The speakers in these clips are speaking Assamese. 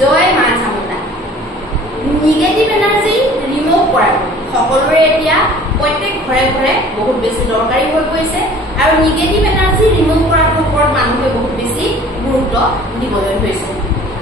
জয় মা চামুণ্ডা। নিগেটিভ এনাৰ্জি ৰিমুভ কৰা সকলোৰে এতিয়া প্ৰত্যেক ঘৰে ঘৰে বহুত বেছি দৰকাৰী হৈ পৰিছে আৰু নিগেটিভ এনাৰ্জি ৰিমুভ কৰাৰ ওপৰত মানুহে বহুত বেছি গুৰুত্ব দিবলৈ ধৰিছে।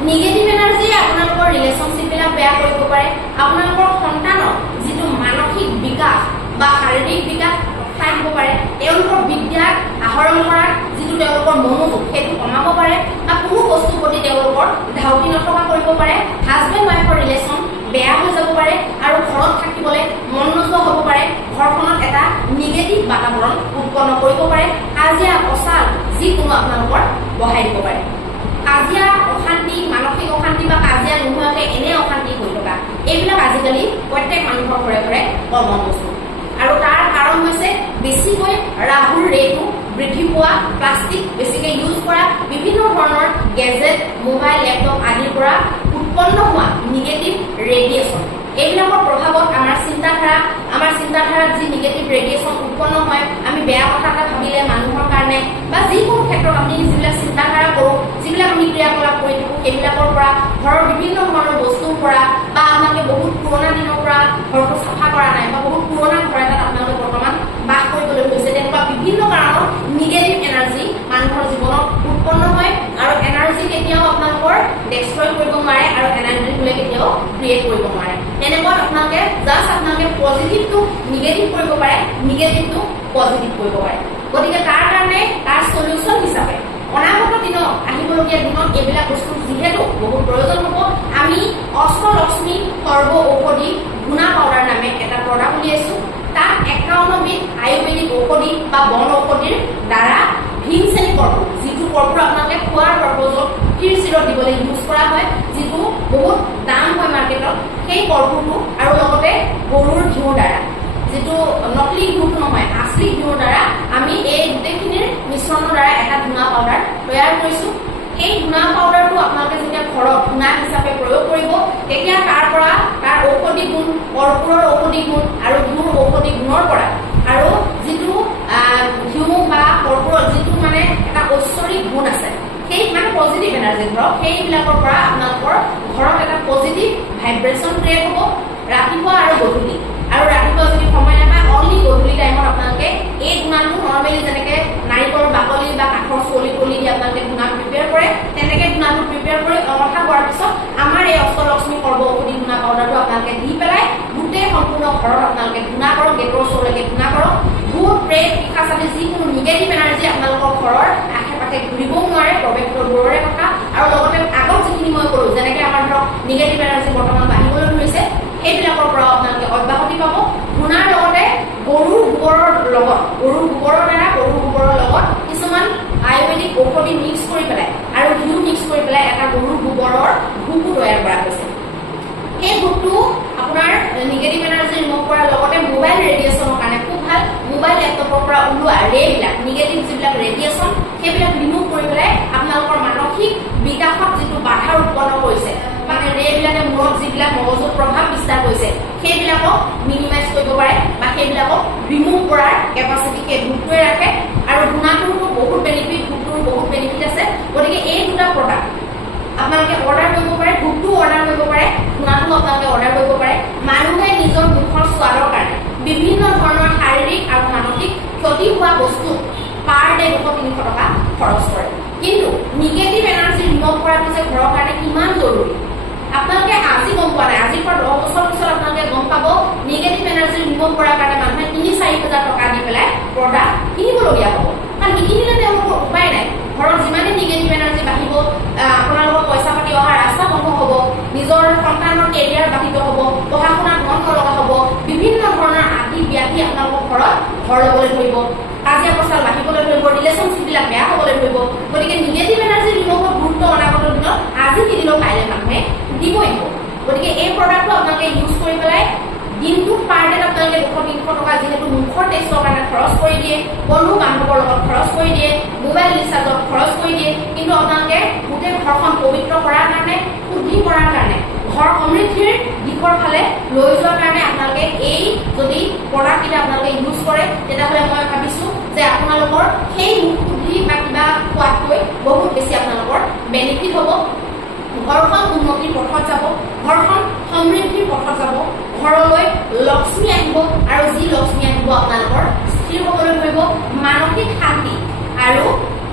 নিগেটিভ এনাৰ্জি আপোনালোকৰ ৰিলেশ্যনশ্বিপ বিলাক বেয়া কৰিব পাৰে, আপোনালোকৰ সন্তানৰ যিটো মানসিক বিকাশ বা শাৰীৰিক বিকাশ ৰখাই দিব পাৰে, তেওঁলোকৰ বিদ্যা আহৰণ কৰাৰ যিটো তেওঁলোকৰ মনোযোগ সেইটো কমাব পাৰে বা কোনো বস্তুৰ প্ৰতি তেওঁলোকৰ ধাউতি নথকা কৰিব পাৰে, হাজবেণ্ড ৱাইফৰ ৰিলেশ্যন বেয়া হৈ যাব পাৰে আৰু ঘৰত থাকিবলৈ মন নোযোৱা হ'ব পাৰে, ঘৰখনত এটা নিগেটিভ বাতাবৰণ উৎপন্ন কৰিব পাৰে, কাজিয়া অশাল যিকোনো আপোনালোকৰ বঢ়াই দিব পাৰে। কাজিয়া অশান্তি, মানসিক অশান্তি বা কাজিয়া নোহোৱাকৈ এনে অশান্তি হৈ থকা এইবিলাক আজিকালি প্ৰত্যেক মানুহৰ ঘৰে ঘৰে কমন বস্তু আৰু তাৰ কাৰণ হৈছে বেছিকৈ ৰাহুৰ ৰেটো বৃদ্ধি পোৱা, প্লাষ্টিক বেছিকৈ ইউজ কৰা, বিভিন্ন ধৰণৰ গেজেট, মোবাইল, লেপটপ আদিৰ পৰা উৎপন্ন হোৱা নিগেটিভ ৰেডিয়েশ্যন। এইবিলাকৰ প্ৰভাৱত আমাৰ চিন্তাধাৰাত যি নিগেটিভ ৰেডিয়েশ্যন উৎপন্ন হয়, আমি বেয়া কথা এটা ভাবিলে মানুহৰ কাৰণে বা যিকোনো ক্ষেত্ৰত আমি যিবিলাক চিন্তাধাৰা কৰোঁ, যিবিলাক আমি ক্ৰিয়াকলাপ কৰি থাকোঁ, সেইবিলাকৰ পৰা ঘৰৰ বিভিন্ন ধৰণৰ বস্তুৰ পৰা বা আপোনালোকে বহুত পুৰণা দিনৰ পৰা ঘৰটো চাফা কৰা নাই বা বহুত পুৰণা ঘৰ এটাত আপোনালোকে বৰ্তমান বাস কৰিবলৈ হৈছে, তেনেকুৱা বিভিন্ন কাৰণত নিগেটিভ এনাৰ্জি মানুহৰ জীৱনত উৎপন্ন হয় আৰু এনাৰ্জি কেতিয়াও আপোনালোকৰ ডেষ্ট্ৰয় কৰিব নোৱাৰে আৰু এনাৰ্জি বোলে কেতিয়াও ক্ৰিয়েট কৰিব নোৱাৰে। তেনেকুৱাত আপোনালোকে জাষ্ট আপোনালোকে পজিটিভটো নিগেটিভ কৰিব পাৰে, নিগেটিভটো পজিটিভ কৰিব পাৰে। গতিকে তাৰ কাৰণে তাৰ সলিউশ্যন হিচাপে অনাগত দিনত আহিবলগীয়া দিনত এইবিলাক বস্তু যিহেতু বহুত প্ৰয়োজন হ'ব, আমি অষ্টলক্ষ্মী সৰ্ব ঔষধি গুণা পাউডাৰ নামে এটা প্ৰডাক্ট উলিয়াইছোঁ। তাত 51 বিধ আয়ুৰ্বেদিক ঔষধি বা বন ঔষধিৰ দ্বাৰা ভীমসেনী কৰ্পূৰ, যিটো কৰ্পূৰ আপোনালোকে খোৱাৰ পাৰপজত ক্ষীৰচিৰত দিবলৈ ইউজ কৰা হয়, যিটো বহুত দাম হয় মাৰ্কেটত, সেই কৰ্পূৰটো আৰু লগতে গৰুৰ ঘিউৰ দ্বাৰা, যিটো নকলি ঘিউটো নহয় আচলি ঘিউৰ দ্বাৰা আমি এই গোটেইখিনিৰ মিশ্ৰণৰ দ্বাৰা এটা ধূনা পাউডাৰ তৈয়াৰ কৰিছোঁ। এই ধূনা পাউডাৰটো আপোনালোকে যেতিয়া ঘৰত ধূনা হিচাপে প্ৰয়োগ কৰিব, তেতিয়া তাৰ পৰা তাৰ ঔষধি গুণ, কৰ্পূৰৰ ঔষধি গুণ আৰু ঘিউৰ ঔষধি গুণৰ পৰা আৰু যিটো ঘিউ বা কৰ্পূৰৰ যিটো মানে এটা ঐশ্বৰিক গুণ আছে, সেই মানে পজিটিভ এনাৰ্জি ধৰক, সেইবিলাকৰ পৰা আপোনালোকৰ ঘৰত এটা পজিটিভ ভাইব্ৰেশ্যন ক্ৰিয়েট হ'ব ৰাতিপুৱা আৰু গধূলি। আৰু ৰাতিপুৱা যদি সময় নাপায় অনলি গধূলি টাইমত আপোনালোকে এই ধূনাটো নৰ্মেলি যেনেকৈ নাৰিকলৰ বাকলি বা কাঠৰ চলি তলি দি আপোনালোকে ধূনা প্ৰিপেয়াৰ কৰে, তেনেকৈ ধূনাটো প্ৰিপেয়াৰ কৰি অঙঠা হোৱাৰ পিছত আমাৰ এই অষ্টলক্ষ্মী সৰ্ব ঔষধি ধূনা পাউডাৰটো আপোনালোকে দি পেলাই গোটেই সম্পূৰ্ণ ঘৰত আপোনালোকে ধূনা কৰক, গেটৰ ওচৰলৈকে ধূনা কৰক। ভূত প্ৰেত পিশাচ আদি যিকোনো নিগেটিভ এনাৰ্জি আপোনালোকৰ ঘৰৰ আশে পাশে ঘূৰিবও নোৱাৰে, প্ৰৱেশ দূৰৰে কথা। আৰু লগতে আগত যিখিনি মই কৰোঁ, যেনেকৈ আমাৰ ধৰক নিগেটিভ এনাৰ্জি বৰ্তমান বাঢ়িবলৈ ধৰিছে, সেইবিলাকৰ পৰা আপোনালোকে অব্যাহতি পাব। ধূনাৰ লগতে গৰুৰ গোবৰৰ লগত কিছুমান আয়ুৰ্বেদিক ঔষধি মিক্স কৰি পেলাই আৰু ঘিউ মিক্স কৰি পেলাই এটা গৰুৰ গোবৰৰ ধূপো তৈয়াৰ কৰা হৈছে। সেই ধূপটো আপোনাৰ নিগেটিভ এনাৰ্জি ৰিমুভ কৰাৰ লগতে মোবাইল ৰেডিয়েশ্যনৰ কাৰণে খুব ভাল। মোবাইল লেপটপৰ পৰা ওলোৱা ৰেবিলাক, নিগেটিভ যিবিলাক ৰেডিয়েশ্যন, সেইবিলাক ৰিমুভ কৰি পেলাই আপোনালোকৰ মানসিক বিকাশত যিটো বাধা উৎপন্ন কৰিছে, মানে ৰেবিলাকে মূৰত যিবিলাক মগজুত প্ৰভাৱ বিস্তাৰ কৰিছে, সেইবিলাকক মিনিমাইজ কৰিব পাৰে বা সেইবিলাকক ৰিমুভ কৰাৰ কেপাচিটি সেই ধূপটোৱে ৰাখে। আৰু ধূনাটোৰো বহুত বেনিফিট, ধূপটোৰ বহুত বেনিফিট আছে। গতিকে এই দুটা প্ৰডাক্ট আপোনালোকে অৰ্ডাৰ কৰিব পাৰে, ধূপটো অৰ্ডাৰ কৰিব পাৰে, ধূনাটো আপোনালোকে অৰ্ডাৰ কৰিব পাৰে। মানুহে নিজৰ মুখৰ স্বাদৰ কাৰণে বিভিন্ন ধৰণৰ শাৰীৰিক আৰু মানসিক ক্ষতি হোৱা বস্তু পাৰ ডে 200-300 টকা খৰচ কৰে, কিন্তু নিগেটিভ এনাৰ্জি ৰিমুভ কৰাটো যে ঘৰৰ কাৰণে কিমান জৰুৰী আপোনালোকে আজি গম পোৱা নাই। আজিৰ পৰা 10 বছৰ পিছত আপোনালোকে গম পাব নিগেটিভ এনাৰ্জি ৰিমুভ কৰাৰ কাৰণে মানুহে 3-4 হাজাৰ টকা দি পেলাই প্ৰডাক্ট কিনিবলগীয়া হ'ব, কাৰণ নিকিনিলে তেওঁলোকৰ উপায় নাই। ঘৰত যিমানেই নিগেটিভ এনাৰ্জি বাঢ়িব, আপোনালোকৰ পইচা পাতি অহা ৰাস্তা বন্ধ হ'ব, নিজৰ সন্তানৰ কেৰিয়াৰ বাধিত হ'ব, পঢ়া শুনাত মন নলগা হ'ব, বিভিন্ন ধৰণৰ আদি ব্যাধি আপোনালোকৰ ঘৰত ঘৰ ল'বলৈ ধৰিব, কাজিয়া পচাল বাঢ়িবলৈ ধৰিব, ৰিলেশ্যনশ্বিপবিলাক বেয়া হ'বলৈ ধৰিব। গতিকে নিগেটিভ এনাৰ্জি ৰিমুভত গুৰুত্ব অনাগত দিনত আজি নিদিলেও কাইলৈ মানুহে দিবই দিব। গতিকে এই প্ৰডাক্টটো আপোনালোকে ইউজ কৰি পেলাই দিনটোত পাৰ ডেত আপোনালোকে 200-300 টকা যিহেতু মুখৰ টেষ্টৰ কাৰণে খৰচ কৰি দিয়ে, বন্ধু বান্ধৱৰ লগত খৰচ কৰি দিয়ে, মোবাইল ৰিচাৰ্জত খৰচ কৰি দিয়ে, কিন্তু আপোনালোকে গোটেই ঘৰখন পবিত্ৰ কৰাৰ কাৰণে, শুদ্ধি কৰাৰ কাৰণে, ঘৰ সমৃদ্ধিৰ দিশৰ ফালে লৈ যোৱাৰ কাৰণে আপোনালোকে এই যদি প্ৰডাক্টকেইটা আপোনালোকে ইউজ কৰে, তেতিয়াহ'লে মই ভাবিছোঁ যে আপোনালোকৰ সেই মুখ শুদ্ধি বা কিবা খোৱাতকৈ বহুত বেছি আপোনালোকৰ বেনিফিট হ'ব। ঘৰখন উন্নতিৰ পথত যাব, ঘৰখন সমৃদ্ধিৰ পথত যাব, ঘৰলৈ লক্ষ্মী আহিব আৰু যি লক্ষ্মী আহিব আপোনালোকৰ স্থিৰ হ'বলৈ ধৰিব, মানসিক শান্তি আৰু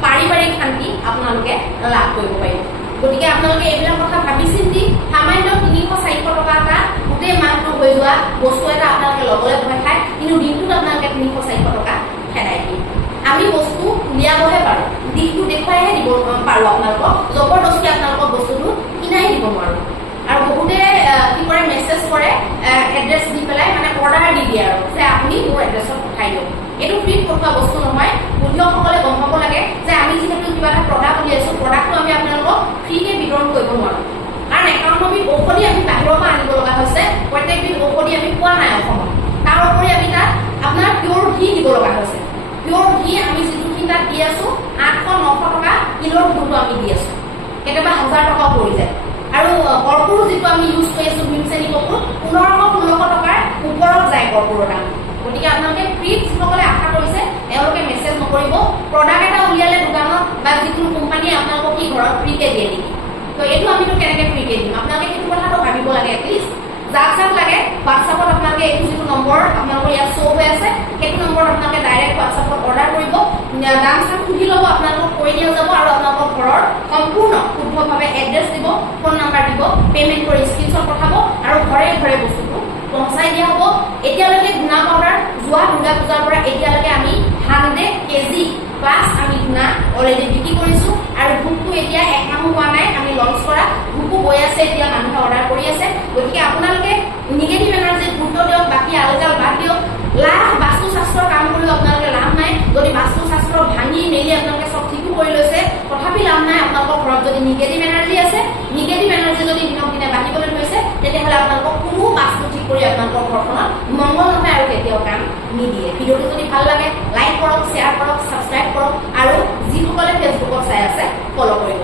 পাৰিবাৰিক শান্তি আপোনালোকে লাভ কৰিব পাৰিব। গতিকে আপোনালোকে এইবিলাক কথা ভাবি চিন্তি সামান্য 300-400 টকা এটা গোটেই মাহটো হৈ যোৱা বস্তু এটা আপোনালোকে ল'বলৈ ভয় খায়, কিন্তু দিনটোত আপোনালোকে 300-400 টকা খেদাই দিয়ে। আমি বস্তু উলিয়াবহে পাৰোঁ, দিশটো দেখুৱাইহে দিব পাৰোঁ আপোনালোকক, জবৰদস্তি আপোনালোকক বস্তুটো কিনাই দিব নোৱাৰোঁ। আৰু বহুতে কি কৰে, মেছেজ কৰে এড্ৰেছ দি পেলাই, মানে অৰ্ডাৰ দি দিয়ে আৰু যে আপুনি মোৰ এড্ৰেছত পঠাই দিয়ক। এইটো ফ্ৰীত পঠোৱা বস্তু নহয়। উদ্যোগসকলে গম পাব লাগে যে আমি যিহেতু কিবা এটা প্ৰডাক্ট উলিয়াইছোঁ, প্ৰডাক্টটো আমি আপোনালোকক ফ্ৰীকে বিতৰণ কৰিব নোৱাৰোঁ। কাৰণ 51বিধ ঔষধি আমি বাহিৰৰ পৰা আনিব লগা হৈছে, প্ৰত্যেকবিধ ঔষধি আমি পোৱা নাই অসমত। তাৰ উপৰি আমি তাত আপোনাৰ পিয়ৰ ঘি দিব লগা হৈছে। পিয়ৰ ঘি আমি যিটো তাত দি আছোঁ 800-900 টকা কিলোৰ ঘিউটো আমি দি আছোঁ, কেতিয়াবা 1000 টকাও পৰি যায়। আৰু কৰ্পূৰ যিটো আমি ইউজ কৰি আছোঁ ভীমসেনী কৰ্পূৰ 1500-1600 টকাৰ ওপৰত যায় কৰ্পূৰৰ দাম। গতিকে আপোনালোকে ফ্ৰীত যিসকলে আশা কৰিছে তেওঁলোকে মেছেজ নকৰিব প্ৰডাক্ট এটা উলিয়ালে দোকানত বা যিকোনো কোম্পানীয়ে আপোনালোকক কি ঘৰত ফ্ৰীকে দিয়ে নেকি। তো এইটো আমিতো কেনেকৈ ফ্ৰীকে দিম, আপোনালোকে সেইটো কথাটো ভাবিব লাগে। এটলিষ্ট যাক যাক লাগে হোৱাটছআপত আপোনালোকে এইটো যিটো নম্বৰ আপোনালোকৰ ইয়াত শ্ব' হৈ আছে সেইটো নম্বৰত আপোনালোকে ডাইৰেক্ট হোৱাটছআপত অৰ্ডাৰ কৰিব, দাম চাম সুধি ল'ব, আপোনালোকক কৰি দিয়া যাব আৰু আপোনালোকৰ ঘৰৰ সম্পূৰ্ণ শুদ্ধভাৱে এড্ৰেছ দিব, ফোন নাম্বাৰ দিব, পে'মেণ্ট কৰি স্ক্ৰীনশ্বট পঠাব আৰু ঘৰে ঘৰে বস্তুটো পहुঁচাই দিয়া হ'ব। এতিয়ালৈকে ধূনা পাউডাৰ যোৱা দুৰ্গা পূজাৰ পৰা এতিয়ালৈকে আমি 100 কেজি প্লাছ আমি ধূনা অলৰেডি বিক্ৰী কৰিছোঁ আৰু ধূপটো এতিয়া 1 মাহো হোৱা নাই আমি লঞ্চ কৰা, ধূপো গৈ আছে, এতিয়া মানুহে অৰ্ডাৰ কৰি আছে। গতিকে আপোনালোকে নিগেটিভ এনাৰ্জিত গুৰুত্ব দিয়ক, বাকী আলগাল বাদ দিয়ক। লাভ বাস্তু শাস্ত্ৰৰ কাম কৰিও আপোনালোকে লাভ নাই। যদি বাস্তু শাস্ত্ৰ ভাঙি মেলি আপোনালোকে চব ঠিকো কৰি লৈছে তথাপি লাভ নাই। আপোনালোকৰ ঘৰত যদি নিগেটিভ এনাৰ্জি আছে, নিগেটিভ এনাৰ্জি যদি দিনক দিনে বাঢ়িবলৈ ধৰিছে, তেতিয়াহ'লে আপোনালোকক কোনো বাস্তু ঠিক কৰি আপোনালোকৰ ঘৰখনত মংগল নহয় আৰু কেতিয়াও কাম নিদিয়ে। ভিডিঅ'টো যদি ভাল লাগে লাইক কৰক, শ্বেয়াৰ কৰক, ছাবস্ক্ৰাইব কৰক আৰু যিসকলে ফেচবুকত চাই আছে ফ'ল' কৰিব।